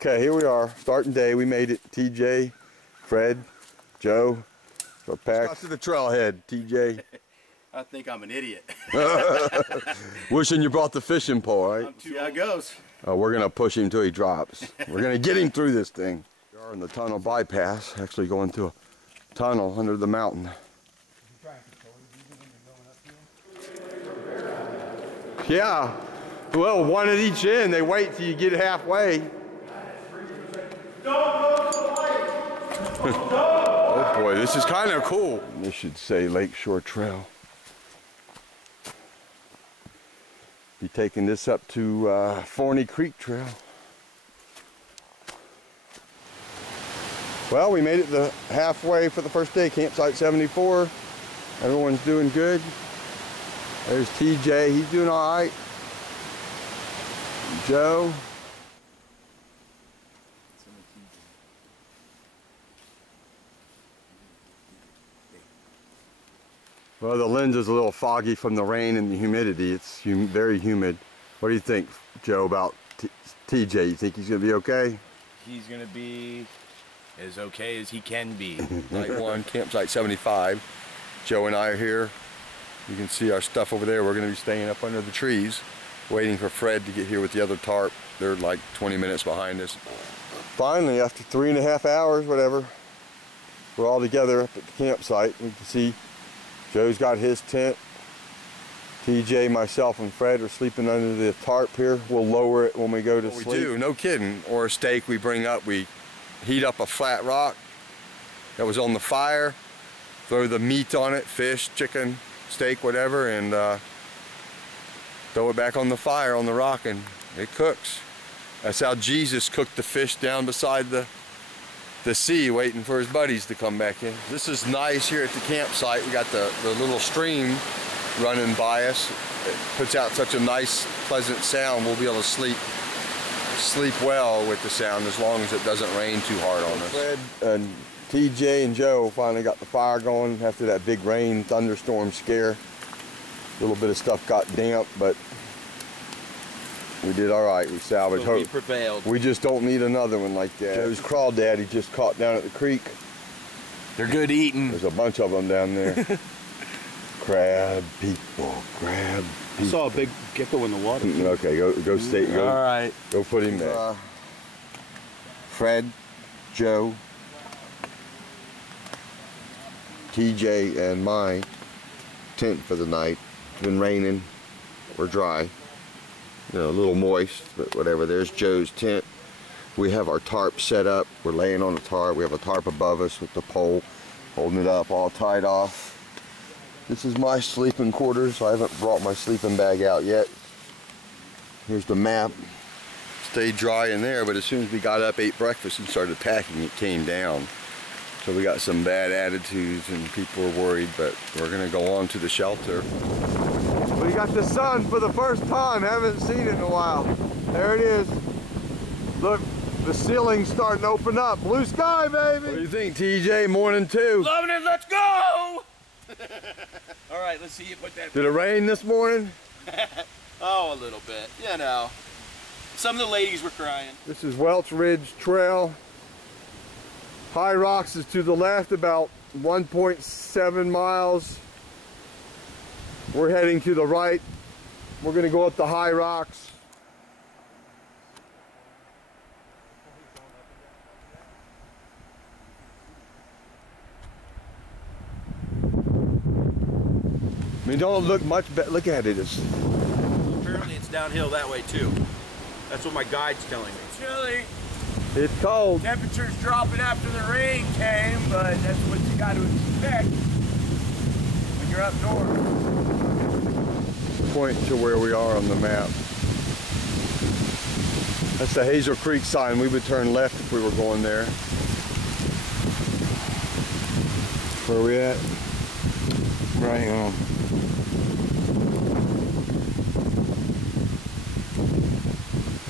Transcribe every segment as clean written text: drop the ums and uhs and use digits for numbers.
Okay, here we are, starting day. We made it. TJ, Fred, Joe, our pack. To the trailhead, TJ. I think I'm an idiot. Wishing you brought the fishing pole, right? See how it goes. We're gonna push him till he drops. We're gonna get him through this thing. We are in the tunnel bypass, actually going through a tunnel under the mountain. Yeah, well, one at each end. They wait till you get halfway. Oh boy, this is kind of cool. This should say Lakeshore Trail. Be taking this up to Forney Creek Trail. Well, we made it the halfway for the first day, campsite 74. Everyone's doing good. There's TJ, he's doing all right. Joe. Well, the lens is a little foggy from the rain and the humidity. It's very humid. What do you think, Joe, about TJ? You think he's going to be okay? He's going to be as okay as he can be. Night 1, campsite 75. Joe and I are here. You can see our stuff over there. We're going to be staying up under the trees, waiting for Fred to get here with the other tarp. They're like 20 minutes behind us. Finally, after 3.5 hours, whatever, we're all together up at the campsite. You can see Joe's got his tent. TJ, myself, and Fred are sleeping under the tarp here. We'll lower it when we go to sleep. We do, no kidding. Or a stake we bring up. We heat up a flat rock that was on the fire, throw the meat on it, fish, chicken, steak, whatever, and throw it back on the fire on the rock, and it cooks. That's how Jesus cooked the fish down beside the sea, waiting for his buddies to come back in. This is nice here at the campsite. We got the little stream running by us. It puts out such a nice, pleasant sound. We'll be able to sleep well with the sound as long as it doesn't rain too hard on us. Fred and TJ and Joe finally got the fire going after that big rain thunderstorm scare. A little bit of stuff got damp, but we did all right. We salvaged. So we prevailed. We just don't need another one like that. Joe's crawdad he just caught down at the creek. They're good eating. There's a bunch of them down there. Crab people, crab people. I saw a big gecko in the water. Okay, go stay. Go, all right. Go put him there. Fred, Joe, TJ, and my tent for the night. It's been raining. We're dry. You know, a little moist, but whatever. There's Joe's tent. We have our tarp set up. We're laying on the tarp. We have a tarp above us with the pole holding it up, all tied off. This is my sleeping quarters. I haven't brought my sleeping bag out yet. Here's the map. Stayed dry in there, but as soon as we got up, ate breakfast, and started packing, it came down. So we got some bad attitudes and people were worried, but we're gonna go on to the shelter. We got the sun for the first time. Haven't seen it in a while. There it is. Look, the ceiling's starting to open up. Blue sky, baby. What do you think, TJ? Morning 2. Loving it, let's go! All right, let's see you put that. Did it rain this morning? Oh, a little bit, you know. Some of the ladies were crying. This is Welch Ridge Trail. High Rocks is to the left, about 1.7 miles. We're heading to the right. We're going to go up the High Rocks. I mean, don't look much better. Look at it. Apparently it's downhill that way too. That's what my guide's telling me. It's chilly. It's cold. Temperature's dropping after the rain came, but that's what you got to expect when you're up north. Point to where we are on the map. That's the Hazel Creek sign. We would turn left if we were going there. Where are we at? Right on.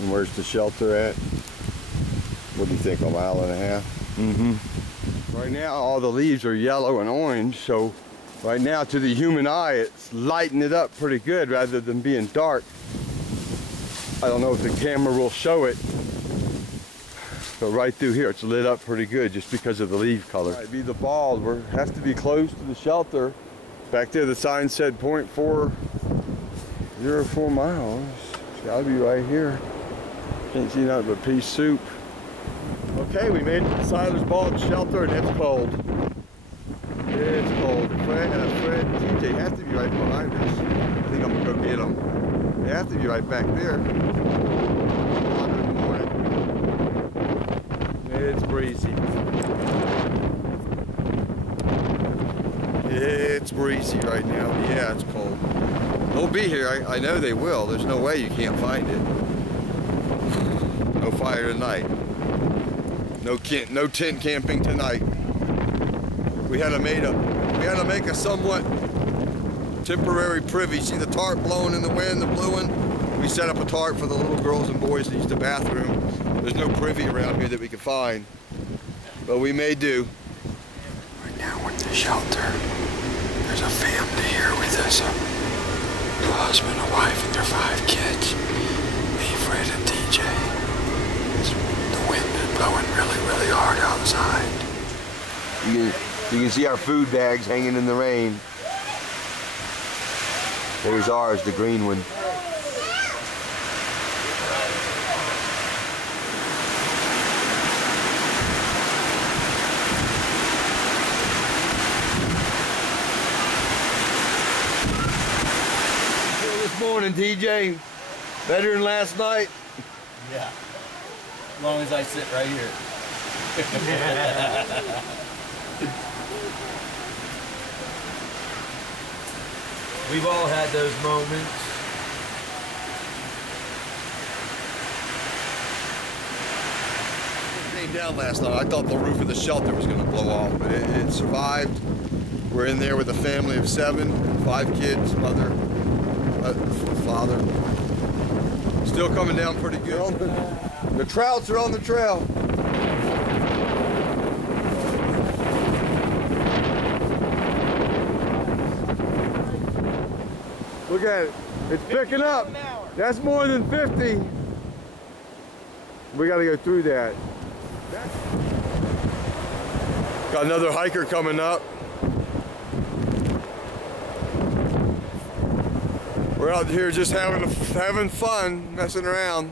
And where's the shelter at? What do you think, 1.5 miles? Mm-hmm. Right now all the leaves are yellow and orange, so right now to the human eye it's lighting it up pretty good rather than being dark. I don't know if the camera will show it. But right through here, it's lit up pretty good just because of the leaf color. Might be the bald. We have to be close to the shelter. Back there, the sign said 0.404 miles. It's gotta be right here. Can't see nothing but pea soup. Okay, we made it to Siler's Bald Shelter, and it's cold. It's cold. Fred and TJ have to be right behind us. I think I'm gonna go get them. They have to be right back there. It's breezy. It's breezy right now. Yeah, it's cold. They'll be here. I know they will. There's no way you can't find it. No fire tonight. No tent camping tonight. We had to make a somewhat temporary privy. See the tarp blowing in the wind, the blue one? We set up a tarp for the little girls and boys to use the bathroom. There's no privy around here that we can find, but we may do. Right now we're in the shelter. There's a family here with us. A husband, a wife, and their 5 kids. Me, Fred, and TJ. The wind is blowing really, really hard outside. You can see our food bags hanging in the rain. There's ours, the green one. Morning, TJ. Better than last night? Yeah. As long as I sit right here. We've all had those moments. It came down last night. I thought the roof of the shelter was going to blow off, but it survived. We're in there with a family of 7, 5 kids, mother, father. Still coming down pretty good. The trouts are on the trail. Look at it. It's picking up. That's more than 50. We got to go through that. Got another hiker coming up. We're out here just having fun, messing around.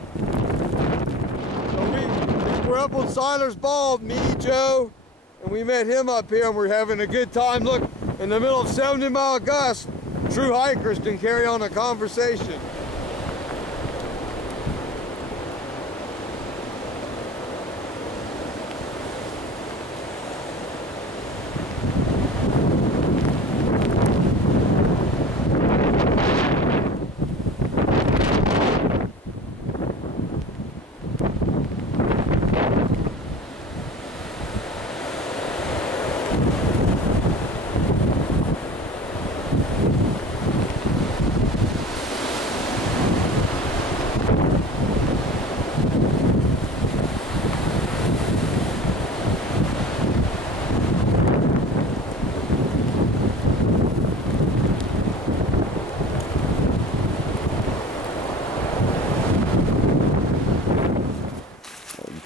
So we're up on Siler's Bald, me, Joe, and we met him up here, and we're having a good time. Look, in the middle of 70-mile gusts, true hikers can carry on a conversation.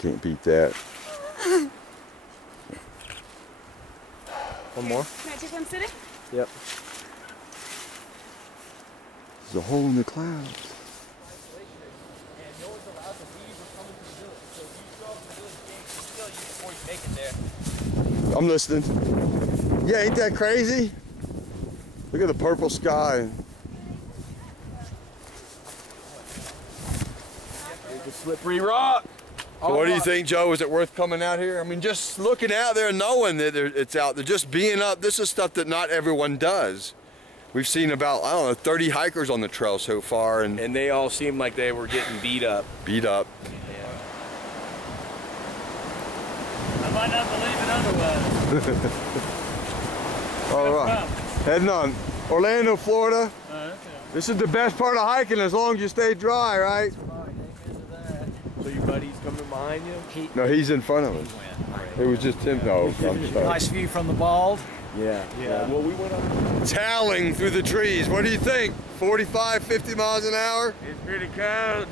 Can't beat that. One more? Can I take one sitting? Yep. There's a hole in the clouds. I'm listening. Yeah, ain't that crazy? Look at the purple sky. There's a slippery rock. So what do you think, Joe? Is it worth coming out here? I mean, just looking out there, knowing that it's out there, just being up, this is stuff that not everyone does. We've seen about, I don't know, 30 hikers on the trail so far. And they all seemed like they were getting beat up. Beat up. I might not believe it otherwise. All right. Heading on. Orlando, Florida. Okay. This is the best part of hiking as long as you stay dry, right? So your buddy's coming behind you? No, he's in front of us. It was just him. No, I'm sorry. Nice view from the Bald. Yeah. Well, we went up. Towering through the trees. What do you think? 45, 50 miles an hour? It's pretty cold.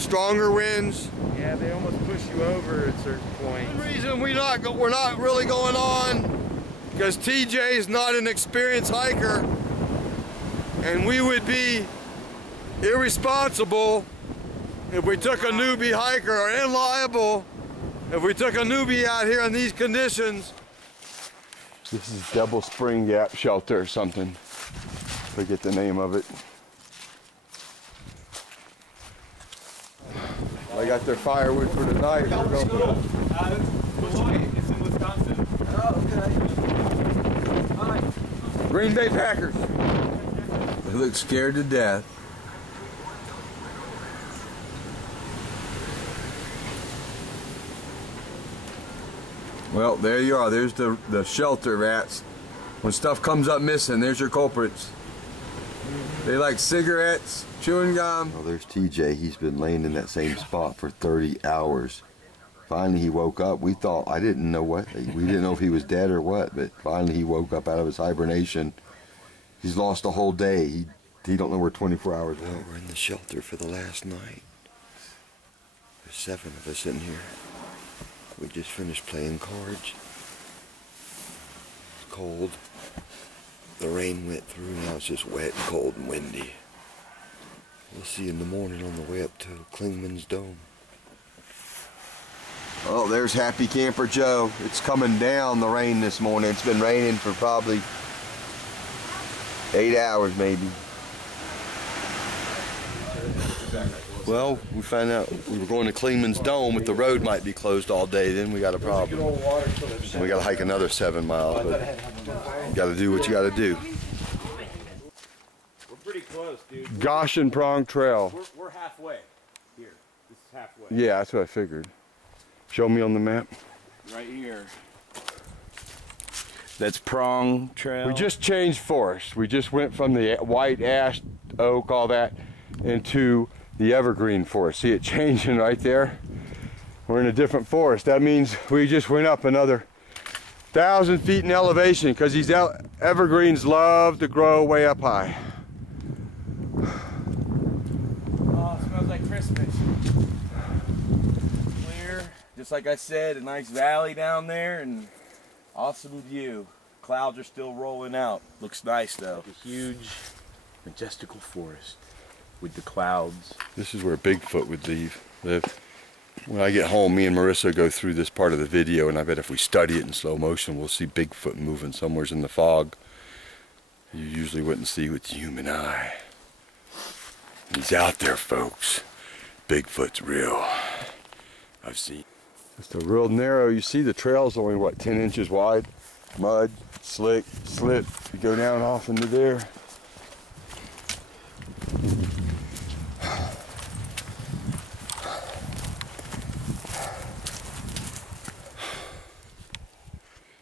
Stronger winds? Yeah, they almost push you you over at certain points. The reason we're not really going on because TJ is not an experienced hiker, and we would be irresponsible if we took a newbie hiker, or unliable if we took a newbie out here in these conditions. This is Devil Spring Gap Shelter or something. Forget the name of it. I got their firewood for tonight. It's in Wisconsin. Oh, okay. Green Bay Packers. They look scared to death. Well, there you are. There's the shelter rats. When stuff comes up missing, there's your culprits. They like cigarettes, chewing gum. Well, there's TJ. He's been laying in that same spot for 30 hours. Finally, he woke up. We thought, we didn't know if he was dead or what, but finally he woke up out of his hibernation. He's lost a whole day. He don't know where 24 hours went. Well, we're in the shelter for the last night. There's 7 of us in here. We just finished playing cards. It's cold. The rain went through, now it's just wet, cold, and windy. We'll see you in the morning on the way up to Klingman's Dome. Oh, there's Happy Camper Joe. It's coming down, the rain this morning. It's been raining for probably 8 hours, maybe. Well, we found out we were going to Klingman's Dome, but the road might be closed all day. Then we got a problem. And we got to hike another 7 miles, but you got to do what you got to do. We're pretty close, dude. Goshen Prong Trail. We're halfway here. This is halfway. Yeah, that's what I figured. Show me on the map. Right here. That's Prong Trail. We just changed forest. We just went from the white ash, oak, all that, into the evergreen forest. See it changing right there? We're in a different forest. That means we just went up another 1,000 feet in elevation because these evergreens love to grow way up high. Oh, it smells like Christmas. Clear, just like I said, a nice valley down there and awesome view. Clouds are still rolling out. Looks nice though. A huge, majestical forest with the clouds. This is where Bigfoot would live. When I get home, me and Marissa go through this part of the video, and I bet if we study it in slow motion, we'll see Bigfoot moving somewhere in the fog. You usually wouldn't see with the human eye. He's out there, folks. Bigfoot's real. I've seen. It's a real narrow. You see the trail's only, what, 10 inches wide? Mud, slick, slip. You go down off into there.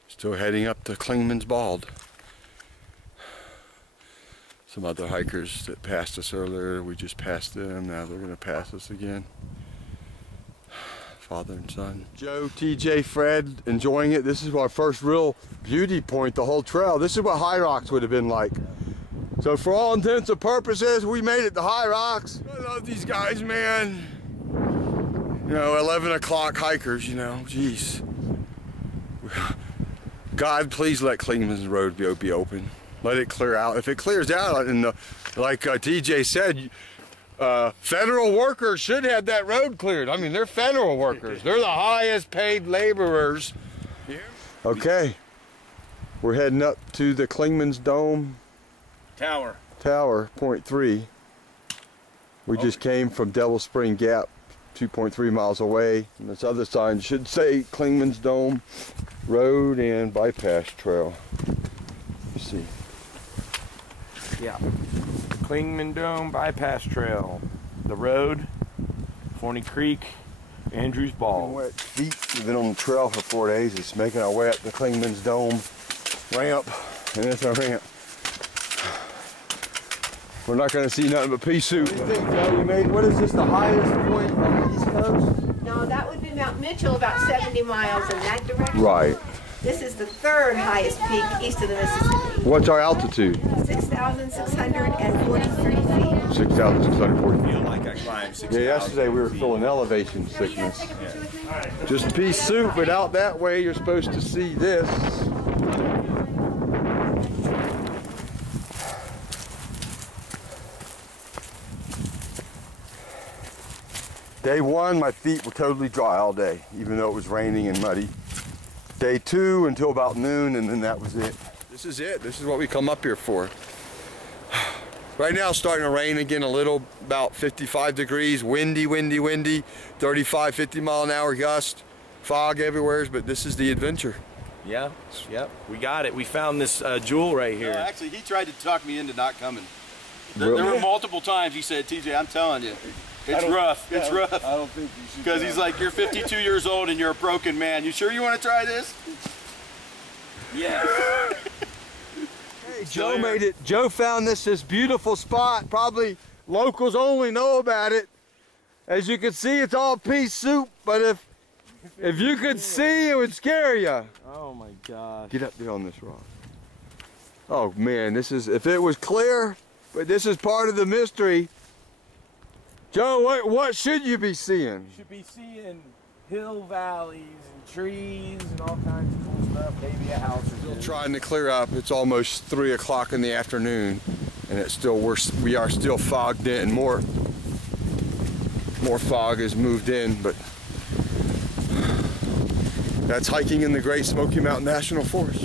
Still heading up to Klingman's Bald. Some other hikers that passed us earlier, we just passed them, now they're going to pass us again. Father and son. Joe, TJ, Fred, enjoying it. This is our first real beauty point, the whole trail. This is what High Rocks would have been like. So for all intents and purposes, we made it to High Rocks. I love these guys, man. You know, 11 o'clock hikers, you know, jeez. God, please let Klingman's Road be open. Let it clear out. If it clears out, and like TJ said, federal workers should have that road cleared. I mean, they're federal workers. They're the highest paid laborers. Okay, we're heading up to the Klingman's Dome Tower, point 3. We just came from Devil Spring Gap, 2.3 miles away. And this other sign should say Klingman's Dome Road and Bypass Trail. Let's see. Yeah. Klingman Dome Bypass Trail. The road, Forney Creek, Andrews Ball. Wet feet. We've been on the trail for 4 days. It's making our way up the Klingman's Dome ramp, and it's a ramp. We're not going to see nothing but pea soup. What do you think, Joe? You made, what is this, the highest point on the East Coast? No, that would be Mount Mitchell, about 70 miles in that direction. Right. This is the third highest peak east of the Mississippi. What's our altitude? 6,643 feet. 6,640. Feel like I climbed 6,000. Yeah, yesterday we were feeling elevation sickness. Just a pea soup, but out that way you're supposed to see this. Day one, my feet were totally dry all day, even though it was raining and muddy. Day two until about noon, and then that was it. This is it. This is what we come up here for. Right now it's starting to rain again a little, about 55 degrees, windy, 35, 50 mile an hour gust, fog everywhere, but this is the adventure. Yeah, yep, we got it. We found this jewel right here. No, actually, he tried to talk me into not coming. Really? There were multiple times he said, TJ, I'm telling you, it's rough, it's rough. I don't think you should. Because he's like, you're 52 years old and you're a broken man. You sure you want to try this? Yeah. Hey, Joe made it. Joe found this beautiful spot. Probably locals only know about it. As you can see, it's all pea soup, but if you could see, it would scare you. Oh my God. Get up there on this rock. Oh man, this is, if it was clear, but this is part of the mystery. Joe, what should you be seeing? You should be seeing hill valleys and trees and all kinds of cool stuff. Maybe a house or Still two. trying to clear up. It's almost 3 o'clock in the afternoon, and it's still we are still fogged in. More fog has moved in, but that's hiking in the Great Smoky Mountain National Forest.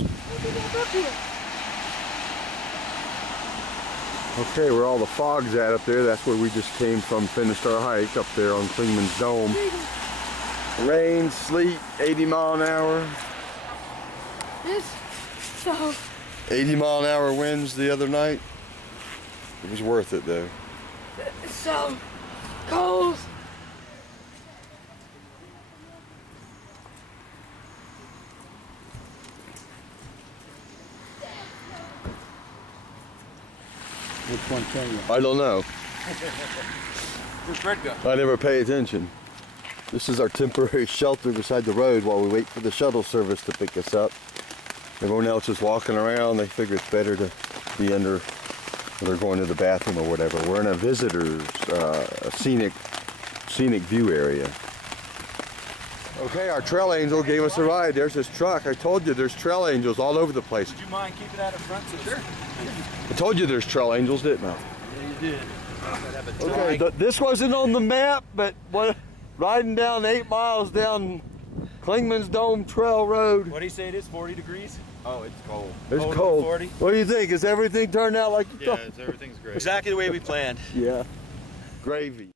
Okay, where all the fog's at up there, that's where we just came from, finished our hike up there on Clingman's Dome. Rain, sleet, 80 mile an hour. It's so 80 mile an hour winds the other night. It was worth it though. it's so cold. Which one can you? I don't know. Where's Fred go? I never pay attention. This is our temporary shelter beside the road while we wait for the shuttle service to pick us up. Everyone else is walking around. They figure it's better to be under, or they're going to the bathroom or whatever. We're in a visitor's, a scenic view area. Okay, our trail angel gave us a ride. There's this truck. I told you there's trail angels all over the place. Would you mind keeping that in front? Sure. I told you there's trail angels, didn't I? Yeah, you did. Okay, this wasn't on the map, but riding down 8 miles down Clingman's Dome Trail Road. What do you say it is? 40 degrees? Oh, it's cold. It's Cold cold. 40? What do you think? Has everything turned out like you thought? everything's great. Exactly the way we planned. Yeah. Gravy.